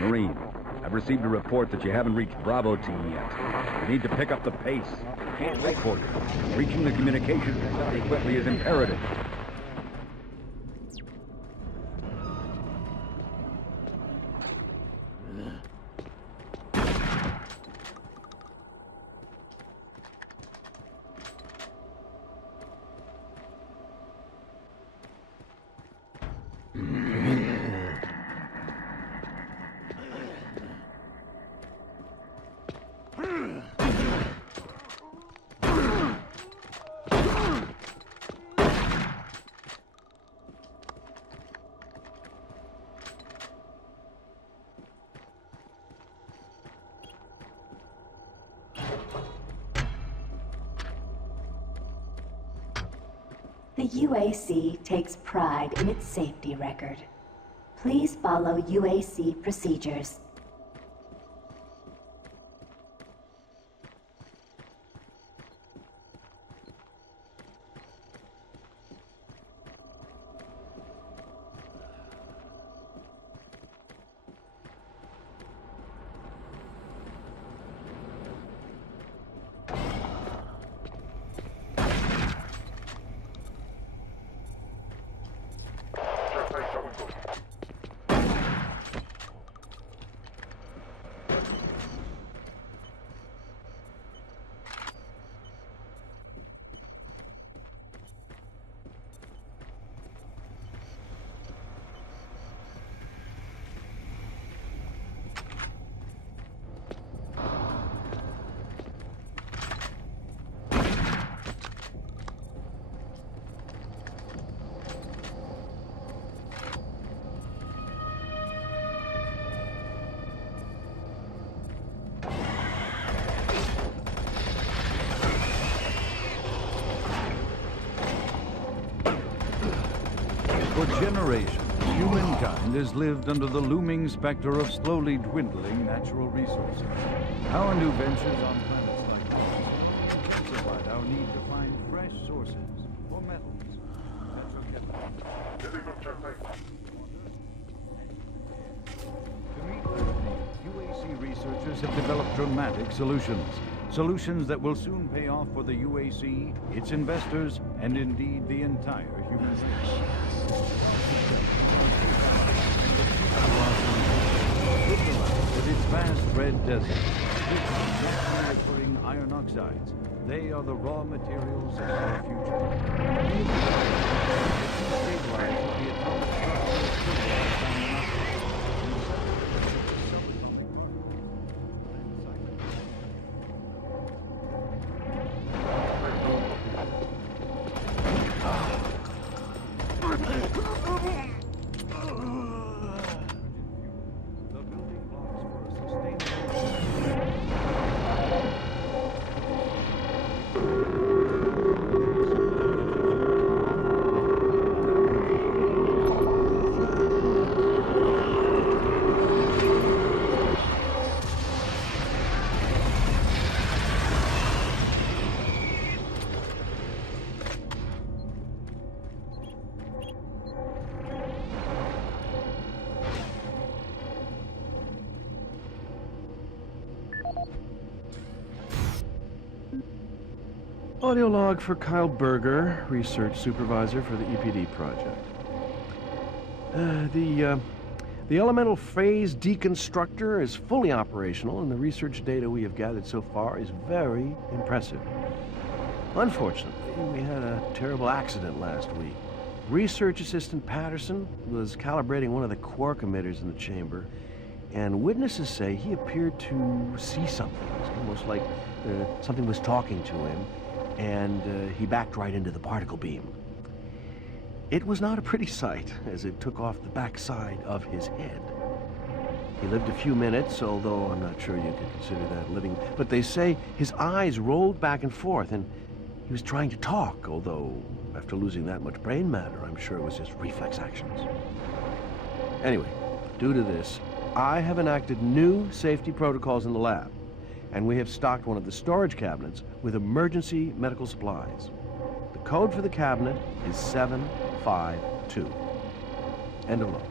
Marine, I've received a report that you haven't reached Bravo Team yet. You need to pick up the pace. Can't wait for you. Reaching the communication facility quickly is imperative. The UAC takes pride in its safety record. Please follow UAC procedures. For generations, humankind has lived under the looming specter of slowly dwindling natural resources. Our new ventures on planets like this intensified our need to find fresh sources for metals, petrochemicals. To meet those needs, UAC researchers have developed dramatic solutions. Solutions that will soon pay off for the UAC, its investors, and indeed the entire human race. With its vast red desert, naturally occurring iron oxides, they are the raw materials of our future. Stabilize the atomic structure of Audio log for Kyle Berger, research supervisor for the EPD project. The elemental phase deconstructor is fully operational, and the research data we have gathered so far is very impressive. Unfortunately, we had a terrible accident last week. Research assistant Patterson was calibrating one of the quark emitters in the chamber, and witnesses say he appeared to see something. It was almost like something was talking to him, and he backed right into the particle beam. It was not a pretty sight, as it took off the backside of his head. He lived a few minutes, although I'm not sure you could consider that living. But they say his eyes rolled back and forth, and he was trying to talk, although after losing that much brain matter, I'm sure it was just reflex actions. Anyway, due to this, I have enacted new safety protocols in the lab, and we have stocked one of the storage cabinets with emergency medical supplies. The code for the cabinet is 752. End of log.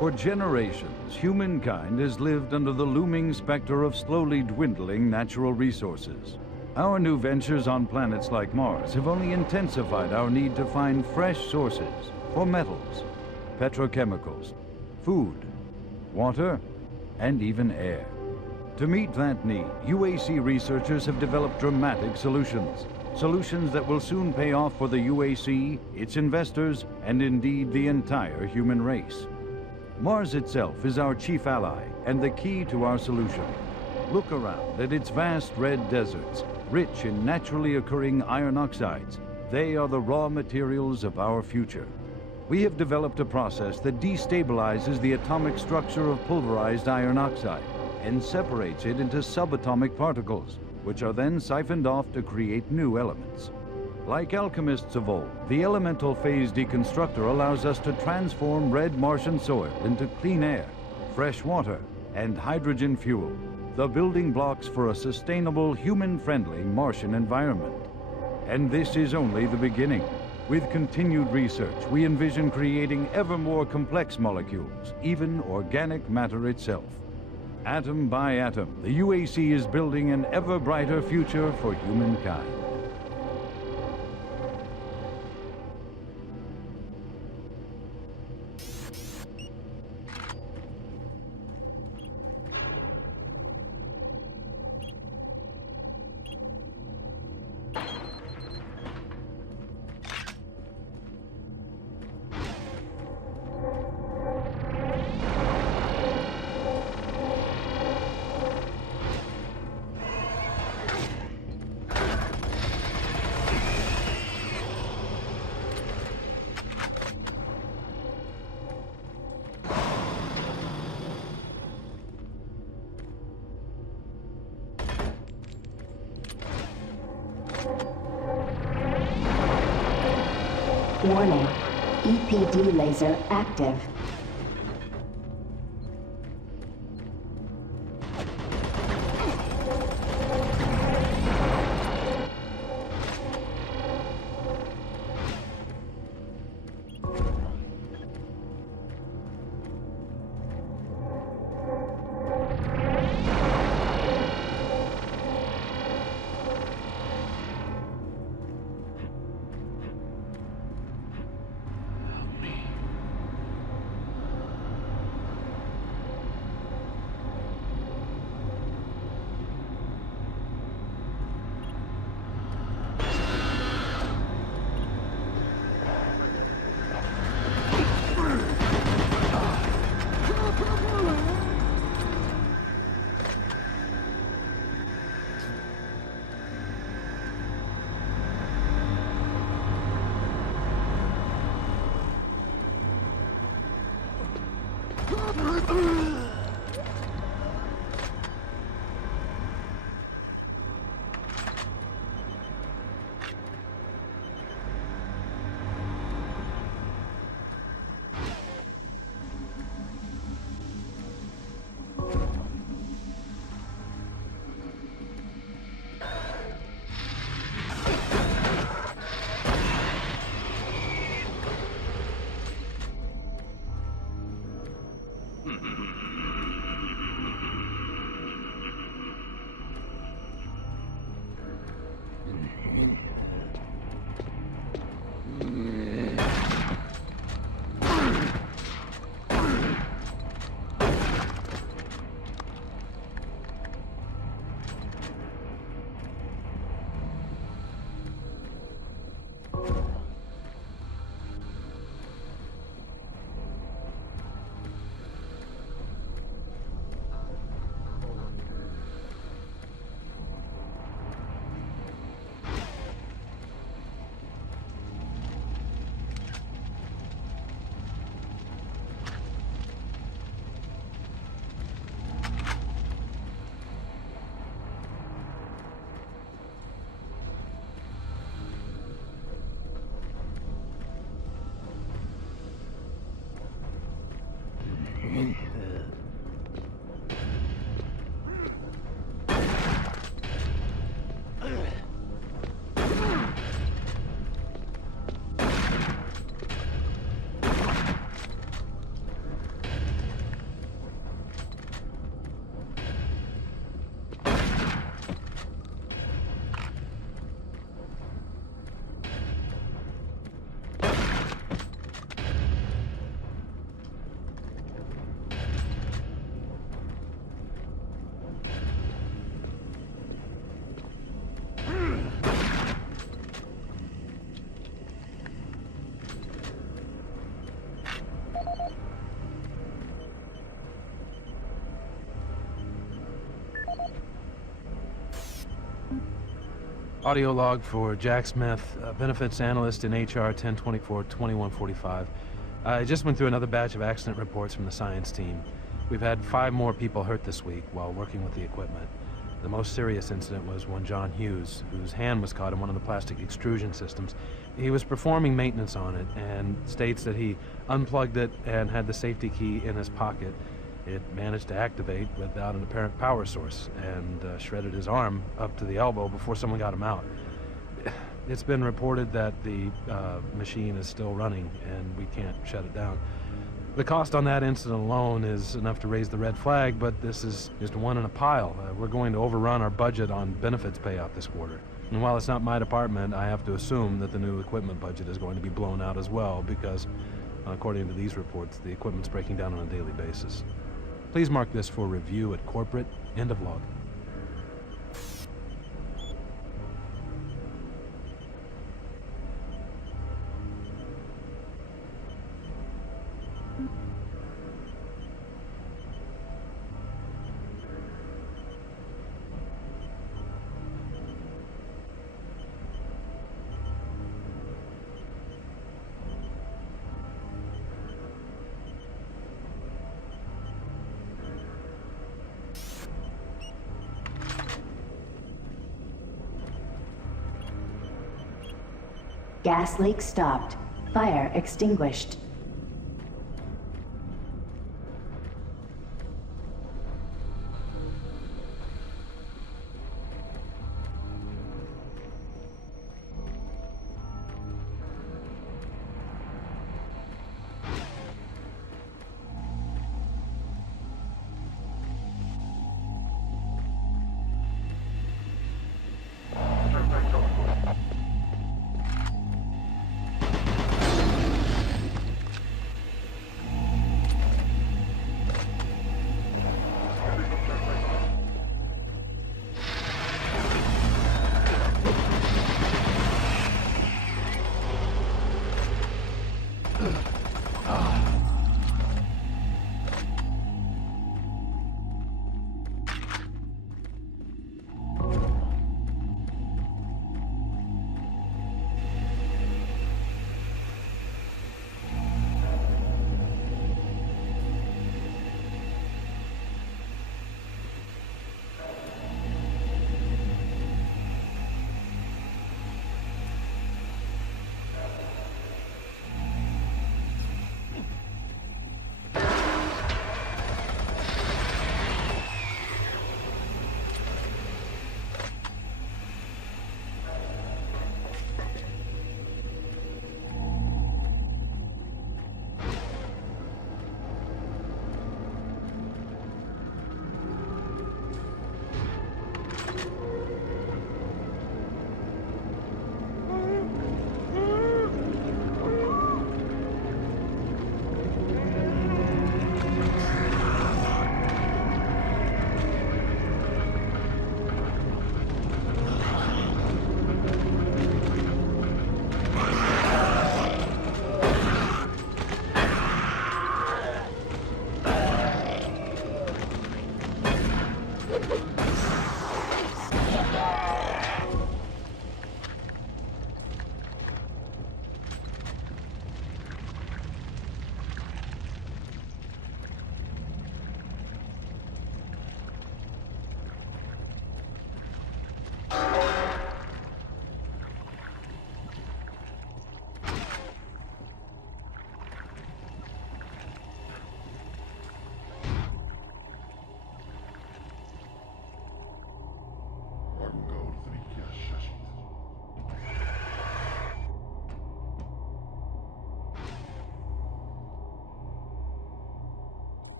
For generations, humankind has lived under the looming specter of slowly dwindling natural resources. Our new ventures on planets like Mars have only intensified our need to find fresh sources for metals, petrochemicals, food, water, and even air. To meet that need, UAC researchers have developed dramatic solutions. Solutions that will soon pay off for the UAC, its investors, and indeed the entire human race. Mars itself is our chief ally and the key to our solution. Look around at its vast red deserts, rich in naturally occurring iron oxides. They are the raw materials of our future. We have developed a process that destabilizes the atomic structure of pulverized iron oxide and separates it into subatomic particles, which are then siphoned off to create new elements. Like alchemists of old, the elemental phase deconstructor allows us to transform red Martian soil into clean air, fresh water, and hydrogen fuel, the building blocks for a sustainable, human-friendly Martian environment. And this is only the beginning. With continued research, we envision creating ever more complex molecules, even organic matter itself. Atom by atom, the UAC is building an ever brighter future for humankind. Warning. EPD laser active. Audio log for Jack Smith, benefits analyst in HR 1024-2145. I just went through another batch of accident reports from the science team. We've had 5 more people hurt this week while working with the equipment. The most serious incident was one John Hughes, whose hand was caught in one of the plastic extrusion systems. He was performing maintenance on it and states that he unplugged it and had the safety key in his pocket. It managed to activate without an apparent power source and shredded his arm up to the elbow before someone got him out. It's been reported that the machine is still running and we can't shut it down. The cost on that incident alone is enough to raise the red flag, but this is just one in a pile. We're going to overrun our budget on benefits payout this quarter. And while it's not my department, I have to assume that the new equipment budget is going to be blown out as well because, according to these reports, the equipment's breaking down on a daily basis. Please mark this for review at corporate. End of log. Gas leak stopped. Fire extinguished.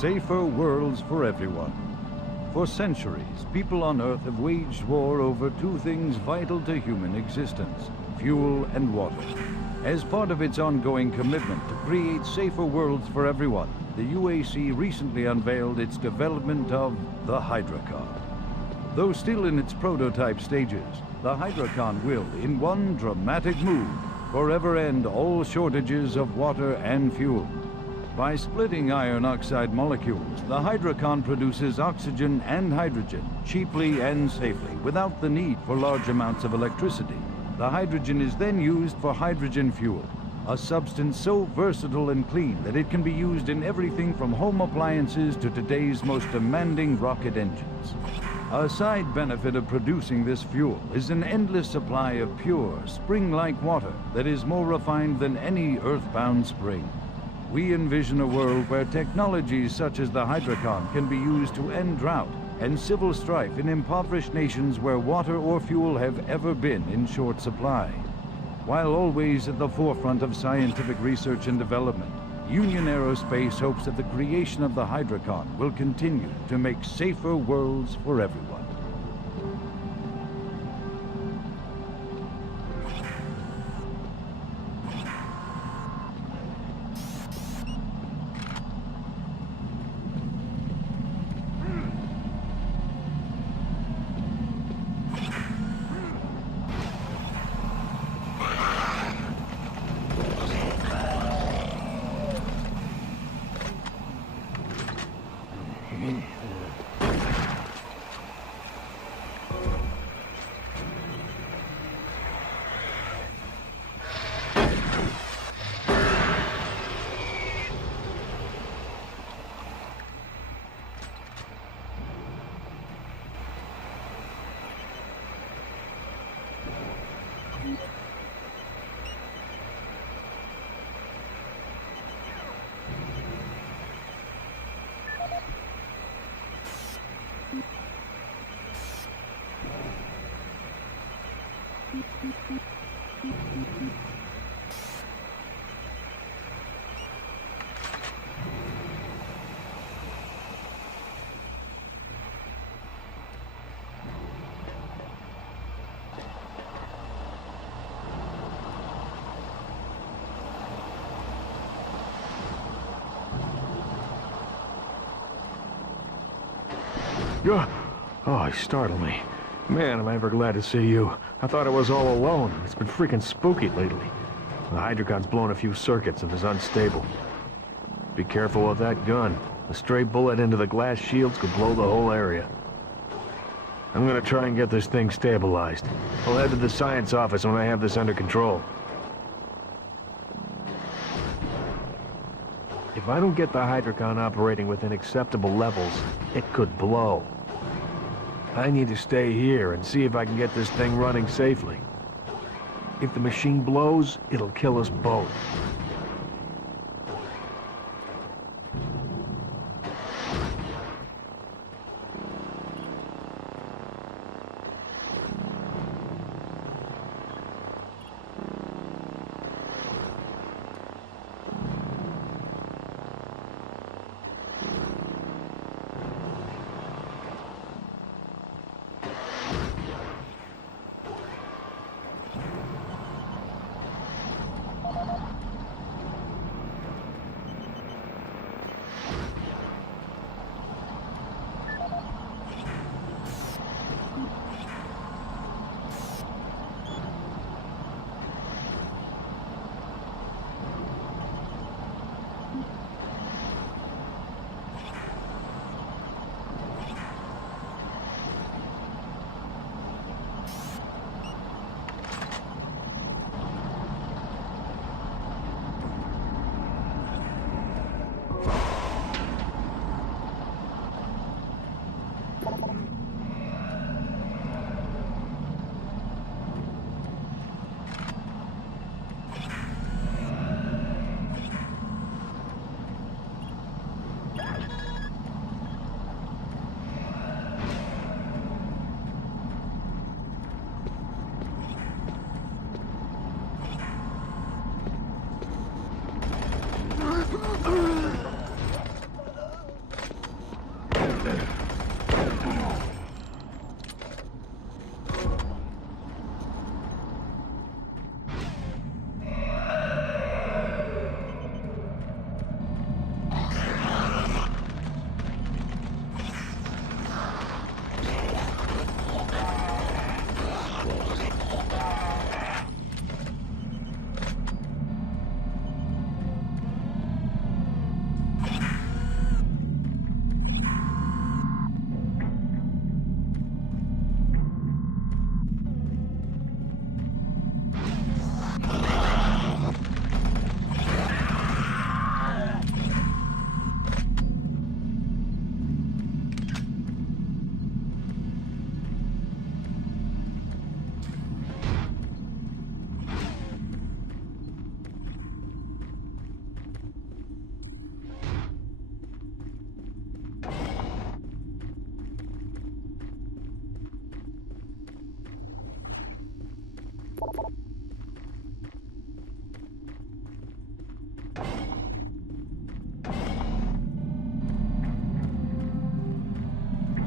Safer worlds for everyone. For centuries, people on Earth have waged war over two things vital to human existence: fuel and water. As part of its ongoing commitment to create safer worlds for everyone, the UAC recently unveiled its development of the Hydrocon. Though still in its prototype stages, the Hydrocon will, in one dramatic move, forever end all shortages of water and fuel. By splitting iron oxide molecules, the Hydrocon produces oxygen and hydrogen cheaply and safely, without the need for large amounts of electricity. The hydrogen is then used for hydrogen fuel, a substance so versatile and clean that it can be used in everything from home appliances to today's most demanding rocket engines. A side benefit of producing this fuel is an endless supply of pure, spring-like water that is more refined than any earthbound spring. We envision a world where technologies such as the Hydrocon can be used to end drought and civil strife in impoverished nations where water or fuel have ever been in short supply. While always at the forefront of scientific research and development, Union Aerospace hopes that the creation of the Hydrocon will continue to make safer worlds for everyone. Oh, you startled me. Man, am I ever glad to see you. I thought I was all alone. It's been freaking spooky lately. The Hydrocon's blown a few circuits and is unstable. Be careful with that gun. A stray bullet into the glass shields could blow the whole area. I'm gonna try and get this thing stabilized. I'll head to the science office when I have this under control. If I don't get the Hydrocon operating within acceptable levels, it could blow. I need to stay here and see if I can get this thing running safely. If the machine blows, it'll kill us both.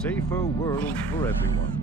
Safer worlds for everyone.